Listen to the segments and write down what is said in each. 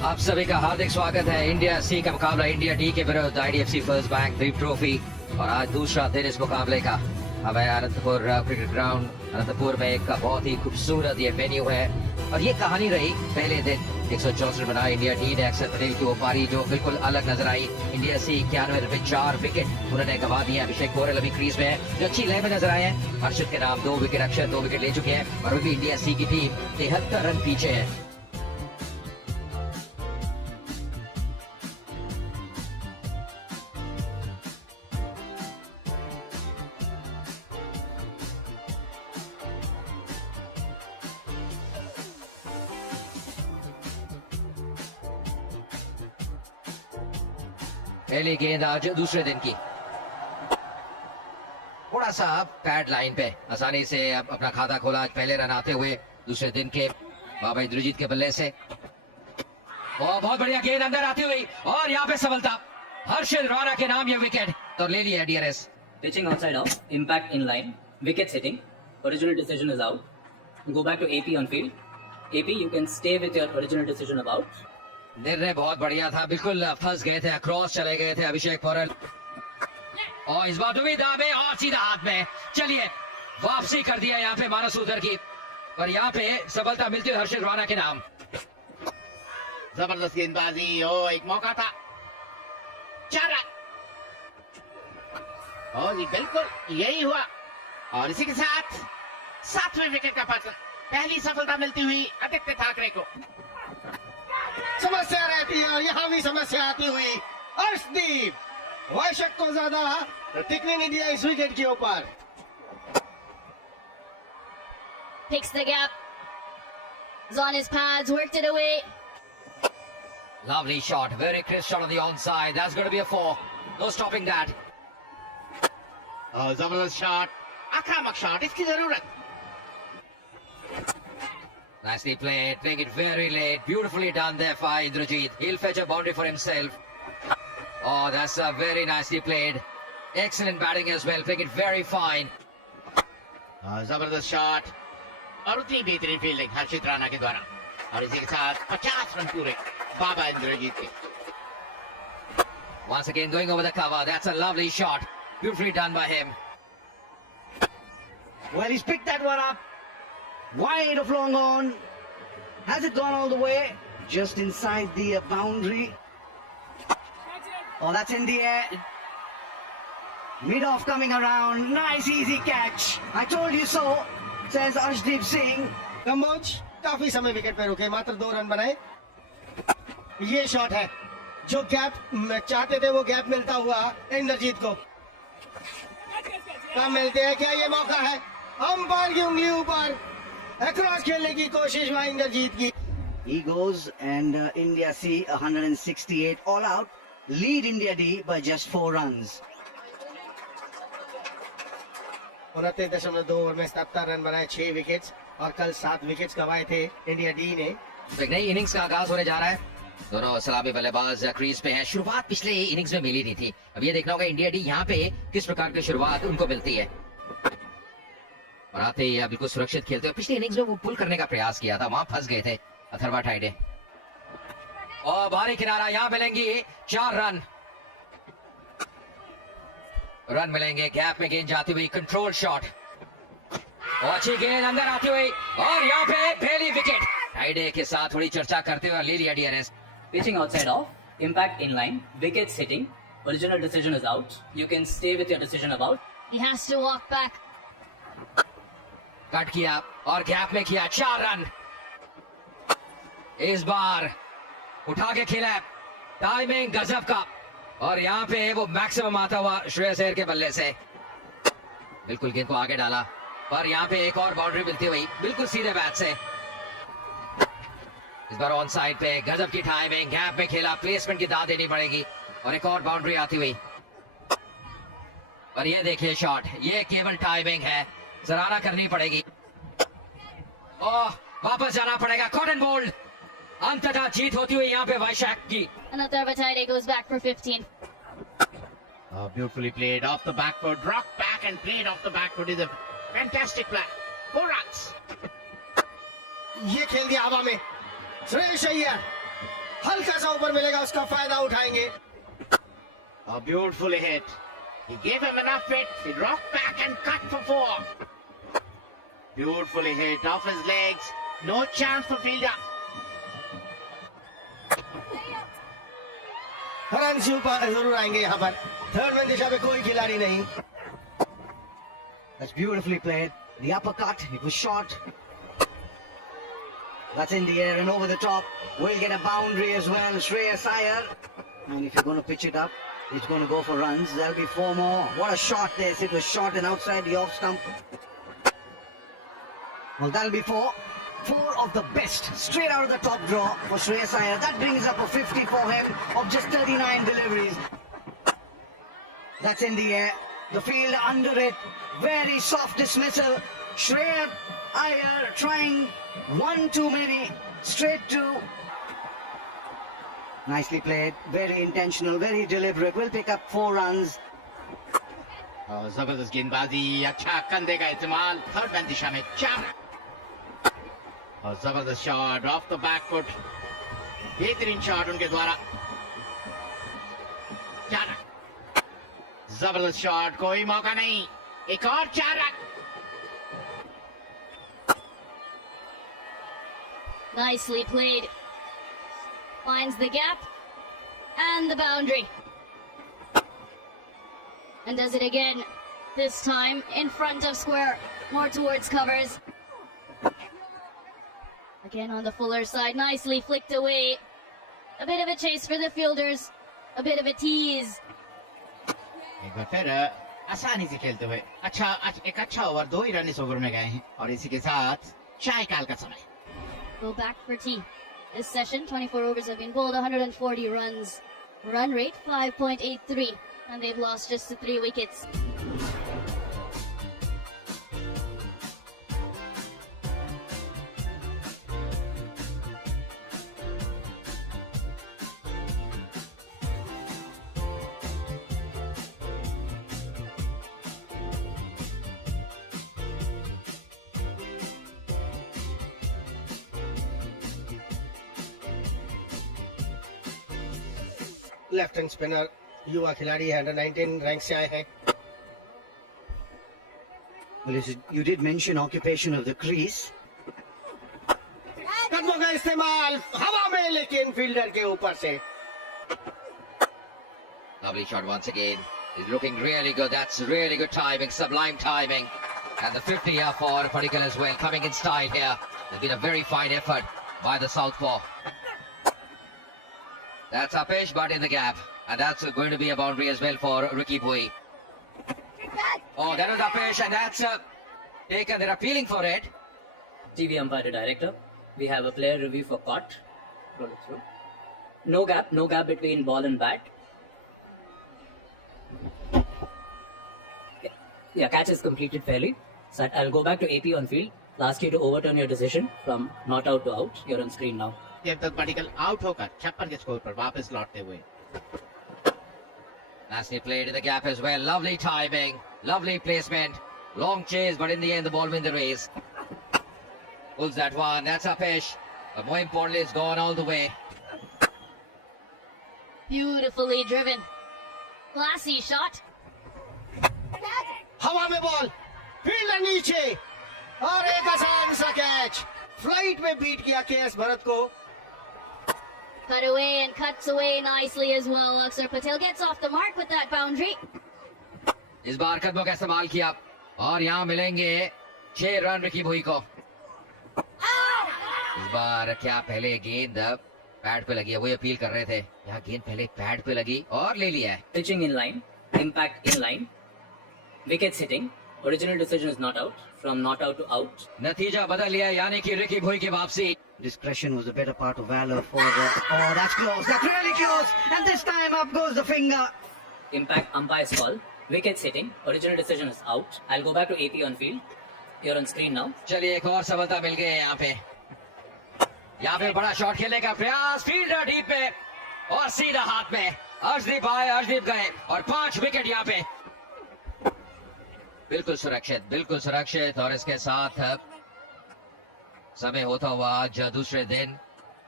आप सभी का हार्दिक स्वागत है। इंडिया सी का मुकाबला इंडिया डी के विरुद्ध IDFC first bank dream trophy और आज दूसरा दिन इस मुकाबले का। अब है अनंतपुर क्रिकेट ग्राउंड। अनंतपुर में एक बहुत ही खूबसूरत ये वेन्यू है और ये कहानी रही पहले दिन 164 बना इंडिया डी ने अक्षर पटेल की वो पारी जो बिल्कुल अलग नजर आई। इंडिया सी 91 में 4 विकेट उन्होंने गंवा दिए। अभिषेक गोयल अभी क्रीज में है जो अच्छी लय में नजर आए हैं। हर्षित के नाम 2 विकेट, अक्षर 2 विकेट ले चुके हैं और अभी इंडिया सी की टीम 73 रन पीछे है। पहली गेंद आज दूसरे दिन की, थोड़ा सा पैड लाइन पे आसानी से अपना खाता खोला। आज पहले रन आते हुए दूसरे दिन के बाबा इंद्रजीत के बल्ले से। और बहुत बढ़िया गेंद अंदर आती हुई और यहाँ पे सफलता हर्षित राणा के नाम ये विकेट तो ले लिया DRS. Pitching outside off, impact in line, wickets hitting, original decision is out. Go back to AP on field. AP, you can stay with your original decision of out. निर्णय बहुत बढ़िया था, बिल्कुल फंस गए थे, क्रॉस चले गए थे अभिषेक पोरल और इस बार दुविधा में और सीधा हाथ में। चलिए वापसी कर दिया यहाँ पे मानस उधर की और यहाँ पे सफलता मिलती है हर्षित राणा के नाम। जबरदस्त गेंदबाजी, ओ एक मौका था, 4 रन। और जी बिल्कुल यही हुआ और इसी के साथ 7वें विकेट का पतन। पहली सफलता मिलती हुई आदित्य ठाकरे को। समस्या रहती है और यहाँ भी समस्या आती हुई। अर्शदीप वैशक को ज्यादा टिकने नहीं दिया इस विकेट के ऊपर। Picks the gap. Is on his pads, worked it away. Lovely shot, very crisp shot on the onside. That's going to be a 4. No stopping that. जबरदस्त शॉट, आक्रामक शॉट, इसकी जरूरत। Nicely played, playing it very late. Beautifully done there by Indrajit. He'll fetch a boundary for himself. Oh, that's very nicely played. Excellent batting as well, playing it very fine. जबरदस्त shot और उतनी बेहतरीन fielding हर्षित राणा के द्वारा और इसी के साथ 50 रन पूरे बाबा इंद्रजीत के। Once again going over the cover. That's a lovely shot. Beautifully done by him. Well, he's picked that one up. Wide of long on. Has it gone all the way? Just inside the boundary. Oh, that's in the air. Mid off coming around. Nice easy catch. I told you so, says Arshdeep Singh. Kamboj काफी समय wicket पे रुके, मात्र 2 run बनाए। ये shot है जो gap चाहते थे, वो गैप मिलता हुआ इंद्रजीत को। कब मिलते हैं, क्या ये मौका है? अंपायर की उंगली ऊपर, अक्रॉस खेलने की कोशिश हुआ इंद्रजीत की। He goes and India C 168 all out, lead India D by just 4 runs. 29.2 over में 77 रन बनाए, 6 विकेट्स और कल 7 विकेट्स गंवाए थे इंडिया डी ने। एक नई इनिंग्स का आगाज होने जा रहा है। दोनों सलामी बल्लेबाज क्रीज पे हैं। शुरुआत पिछले इनिंग्स में मिली नहीं थी, अब ये देखना होगा इंडिया डी यहाँ पे किस प्रकार की शुरुआत उनको मिलती है। और आते ही बिल्कुल सुरक्षित खेलते हुए पिछले इनिंग्स में वो पुल करने का प्रयास किया था, वहां फंस गए थे अथर्वा टाइडे। और बाहरी किनारा, यहाँ मिलेंगी 4 रन मिलेंगे। गैप में गेंद जाती हुई, कंट्रोल शॉट और अच्छी गेंद अंदर आती हुई और यहाँ पे पहली विकेट। टाइडे के साथ थोड़ी चर्चा करते हुए ले लिया DRS. Pitching outside off, impact in line, wickets hitting, original decision is out. You can stay with your decision of out. He has to walk back. Cut किया और गैप में किया 4 रन। इस बार उठा के खेला, टाइमिंग गजब का और यहाँ पे वो मैक्सिमम आता हुआ श्रेयस अय्यर के बल्ले से बिल्कुल गेंद को आगे डाला पर यहाँ पे एक और बाउंड्री मिलती हुई बिल्कुल सीधे बैट से। इस बार ऑन साइड पे गजब की टाइमिंग, गैप में खेला, प्लेसमेंट की दाद देनी पड़ेगी और एक और बाउंड्री आती हुई। और ये देखिए शॉट, ये केवल टाइमिंग है, सराहना करनी पड़ेगी। ओह, वापस जाना पड़ेगा, कॉटन बोल्ड। अंततः जीत होती हुई यहाँ पे वैशाख की। Another Bataide goes back for 15. Beautifully played off the back foot, rocked back and played off the back foot is a fantastic play. 4 runs. ये खेल दिया हवा में श्रेयस अय्यर, हल्का सा ऊपर मिलेगा, उसका फायदा उठाएंगे। A beautiful hit. He gave him enough width. He rocked back and cut for 4. Beautifully hit off his legs. No chance for fielder. Run से ऊपर जरूर आएंगे यहाँ पर। थर्ड मैन दिशा में कोई खिलाड़ी नहीं। That's beautifully played. The uppercut, it was short. That's in the air and over the top. We'll get a boundary as well. Shreyas Iyer. And if you're going to pitch it up, it's going to go for runs. There'll be 4 more. What a shot this. It was short and outside the off stump. Well, that'll be 4. 4 of the best. Straight out of the top draw for Shreyas Iyer. That brings up a 50 for him of just 39 deliveries. That's in the air. The field under it. Very soft dismissal. Shreyas Iyer trying one too many. Straight to. Nicely played. Very intentional. Very deliberate. Will pick up 4 runs. जबरदस्त गेंदबाजी, अच्छा कंधे का इस्तेमाल। Third man दिशा में 4 और जबरदस्त shot of the back foot. बेहतरीन शॉट उनके द्वारा। 4 जबरदस्त शॉट, कोई मौका नहीं। एक और 4 run. Nicely played. Finds the gap and the boundary. And does it again. This time in front of square, more towards covers. Again on the fuller side, nicely flicked away. A bit of a chase for the fielders. A bit of a tease. एक बार फिर आसानी से खेलते हुए एक अच्छा over 2 ही run इस over में गए हैं और इसी के साथ चाय काल का समय। Go back for tea. This session, 24 overs have been bowled, 140 runs. Run rate 5.83, and they've lost just to 3 wickets. Left hand spinner, युवा खिलाड़ी है, अंडर 19 रैंक से आए हैं। Well, you did mention occupation of the crease. कदमों का इस्तेमाल हवा में, लेकिन फील्डर के ऊपर से। Lovely shot once again. He's looking really good. That's really good timing, sublime timing. And the 50 here for Padikkal as well, coming in style here. There's been a very fine effort by the southpaw. That's Apesh, but in the gap. And that's going to be a boundary as well for Ricky Bhui. Oh, that was Apesh, and that's taken. They're appealing for it. TV umpire to director. We have a player review for caught. Roll it through. No gap between ball and bat. Yeah, catch is completed fairly. So I'll go back to AP on field. I'll ask you to overturn your decision from not out to out. You're on screen now. जब तक Padikkal out होकर 56 के score पर वापस लौटते हुए। Nicely played in the gap as well. Lovely timing, lovely placement. Long chase, but in the end the ball wins the race. Pulls that one. That's Apesh. But more importantly, it's gone all the way. Beautifully driven. Classy shot. हवा में ball, fielder नीचे और एक आसान सा catch. Flight में beat किया KS Bharat को। Cut away and cuts away nicely as well. Aksar Patel gets off the mark with that boundary. इस बार कदमों का इस्तेमाल किया और यहाँ मिलेंगे 6 रन रिकी भुई को। इस बार क्या पहले गेंद पैड पे लगी है, वही अपील कर रहे थे। यहाँ गेंद पहले पैड पे लगी और ले लिया है। Pitching in line, impact in line, wickets hitting. Original decision is not out. From not out to out. नतीजा बदल लिया, यानी कि रिकी भुई की वापसी। Discretion was the better part of valor for the... Oh, that's close. That's really close. And this time up goes the finger. Impact umpire's call. Wickets hitting. Original decision is out. I'll go back to AP on field. You're on screen now. चलिए एक और सफलता मिल गई है यहाँ पे। यहाँ पे बड़ा शॉट खेलने का प्रयास, फील्डर डीप पे और सीधा हाथ में। अर्शदीप आए, अर्शदीप गए और 5 विकेट यहाँ पे। बिल्कुल सुरक्षित और इसके साथ समय होता हुआ आज दूसरे दिन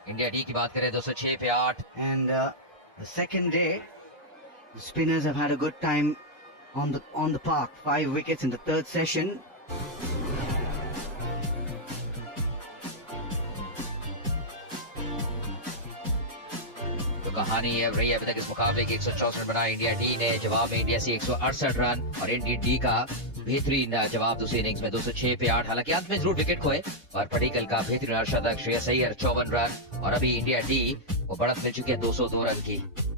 इंडिया डी की बात करें 206 पे 8। And the second day, the spinners have had a good time on the park. 5 wickets in the third session. तो कहानी ये रही है अभी तक इस मुकाबले की 164 रन बनाए इंडिया डी ने, जवाब में इंडिया से 168 रन और इंडिया डी का बेहतरीन जवाब दूसरी इनिंग्स में 206 पे 8। हालांकि अंत में जरूर विकेट खोए और पडिक्कल का बेहतरीन अर्धशतक, श्रेयस अय्यर 54 रन और अभी इंडिया डी को बढ़त मिल चुकी है 202 रन की।